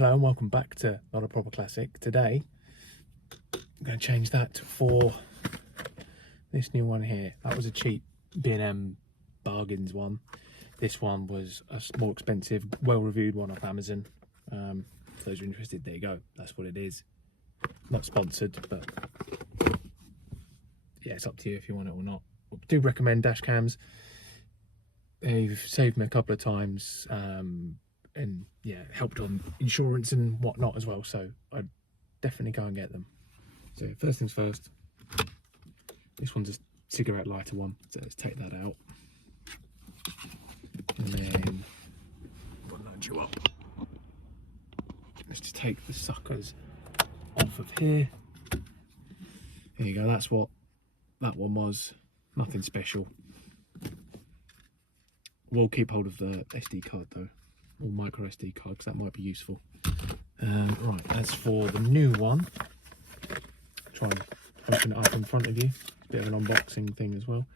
Hello and welcome back to Not a Proper Classic. Today I'm going to change that for this new one here. That was a cheap B&M bargains one. This one was a more expensive, well reviewed one off Amazon. For those who are interested, there you go, that's what it is. Not sponsored, but yeah, it's up to you if you want it or not. I do recommend Dashcams. They've saved me a couple of times, and yeah, helped on insurance and whatnot as well, so I'd definitely go and get them. So first things first, this one's a cigarette lighter one, so let's take that out, and then we'll nudge you up. Let's just take the suckers off of here. There you go, that's what that one was. Nothing special. We'll keep hold of the SD card though, or micro SD card, because that might be useful. Right, as for the new one, try and open it up in front of you. Bit of an unboxing thing as well.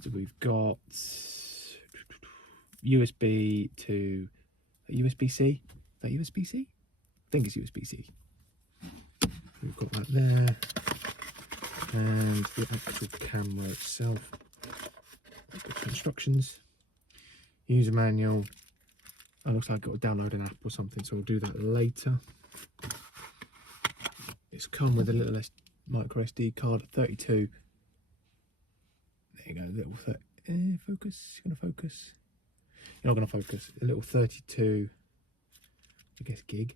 So we've got USB to USB-C. Is that USB-C? I think it's USB-C. We've got that there, and the actual camera itself. Instructions, user manual. It looks like I've got to download an app or something, so we'll do that later. It's come with a little micro SD card, 32. There you go, little focus. You're gonna focus. You're not gonna focus. A little 32, I guess, gig.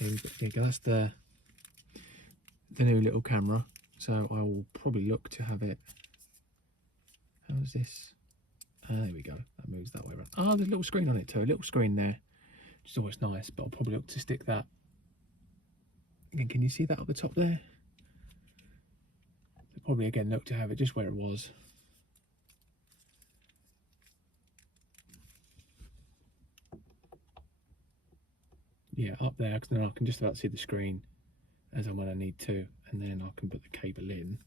There you go. That's the new little camera. So I will probably look to have it. How's this? There we go, that moves that way around. Oh, there's a little screen on it too, a little screen there, which is always nice, but I'll probably look to stick that. Again, can you see that up the top there? So probably again look to have it just where it was. Yeah, up there, because then I can just about see the screen as and when I need to, and then I can put the cable in.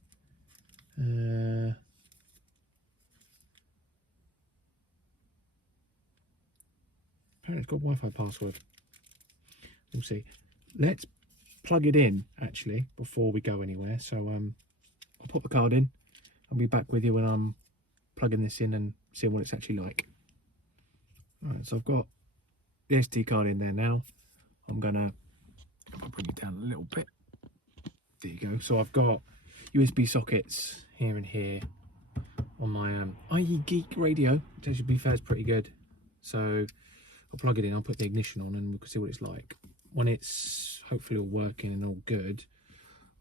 Apparently it's got Wi-Fi password. We'll see. Let's plug it in actually before we go anywhere. So I'll pop the card in. I'll be back with you when I'm plugging this in and seeing what it's actually like. Alright, so I've got the SD card in there now. I'll bring it down a little bit. There you go. So I've got USB sockets here and here on my IE Geek radio, which actually, to be fair, is pretty good. So I'll plug it in, I'll put the ignition on, and we can see what it's like. When it's hopefully all working and all good,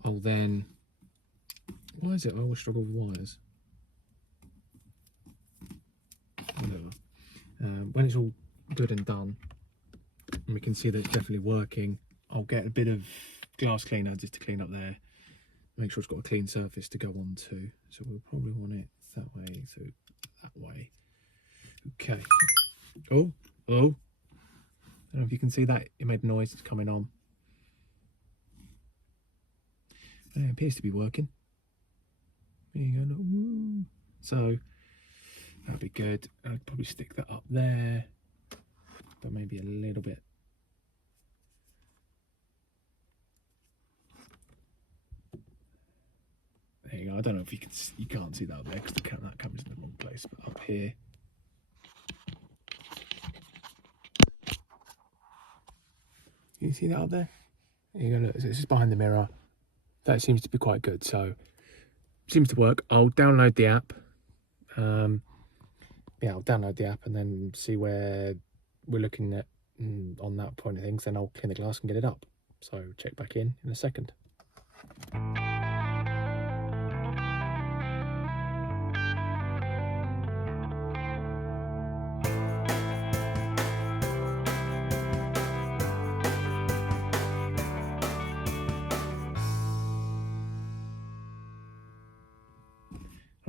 I'll then... Why is it I always struggle with wires? Whatever. When it's all good and done, and we can see that it's definitely working, I'll get a bit of glass cleaner just to clean up there. Make sure it's got a clean surface to go on to. So we'll probably want it that way, so that way. Okay. Oh. I don't know if you can see that, it made noise, it's coming on. It appears to be working. There you go. Woo. So that'd be good. I'd probably stick that up there, but maybe a little bit. There you go. I don't know if you can't see that up there because that camera's in the wrong place, but up here. You see that up there? There you go, look, it's just behind the mirror. That seems to be quite good, so seems to work. I'll download the app. Yeah, I'll download the app and then see where we're looking at on that point of things. Then I'll clean the glass and get it up. So check back in a second.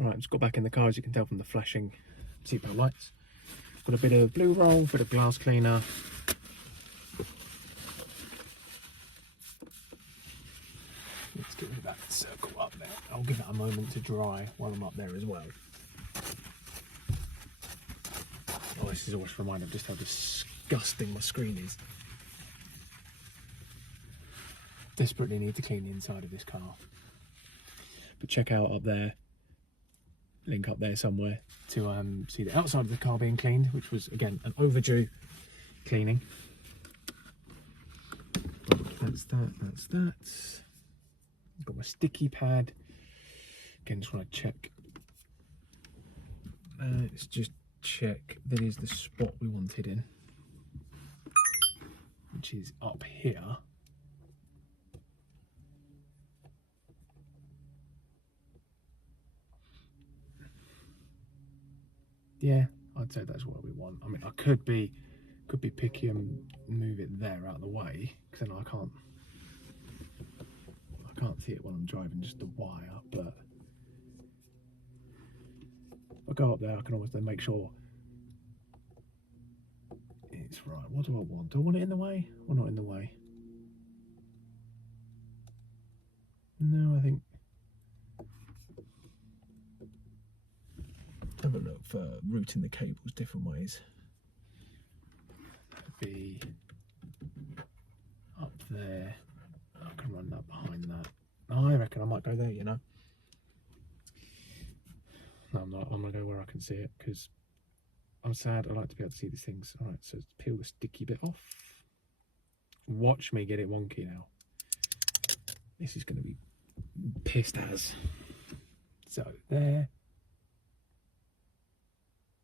Alright, just got back in the car, as you can tell from the flashing seatbelt lights. Got a bit of blue roll, bit of glass cleaner. Let's get rid of that circle up there. I'll give that a moment to dry while I'm up there as well. Oh, this is always a reminder of just how disgusting my screen is. Desperately need to clean the inside of this car. But check out up there, link up there somewhere, to see the outside of the car being cleaned, which was, again, an overdue cleaning. But that's that. Got my sticky pad. Again, just want to check. Let's just check that is the spot we wanted in, which is up here. Yeah, I'd say that's what we want. I mean, I could be picky and move it there out of the way, because then I can't see it when I'm driving, just the wire. But if I go up there, I can always then make sure it's right. What do I want? Do I want it in the way or not in the way? No, I think. Have a look for routing the cables different ways. That'd be up there. I can run that behind that. I reckon I might go there, you know. No, I'm not. I'm gonna go where I can see it, because I'm sad. I like to be able to see these things. All right, so let's peel the sticky bit off. Watch me get it wonky now. This is going to be pissed as. So there.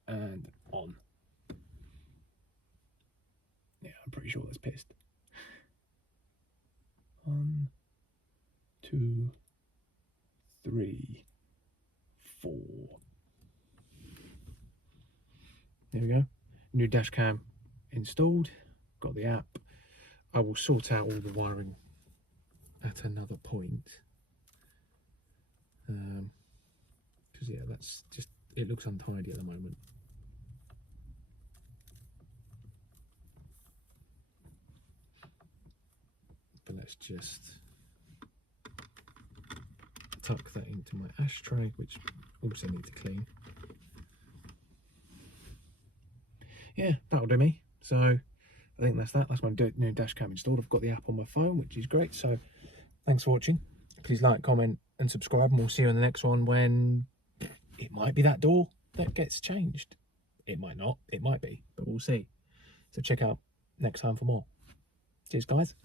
And on. Yeah, I'm pretty sure that's pissed. 1, 2, 3, 4. There we go. New dash cam installed. Got the app. I will sort out all the wiring at another point. Because yeah, that's just, it looks untidy at the moment. But let's just tuck that into my ashtray, which also need to clean. Yeah, that'll do me. So I think that's that. That's my new dash cam installed. I've got the app on my phone, which is great. So thanks for watching. Please like, comment and subscribe, and we'll see you in the next one, when it might be that door that gets changed. It might not, it might be, but we'll see. So check out next time for more. Cheers, guys.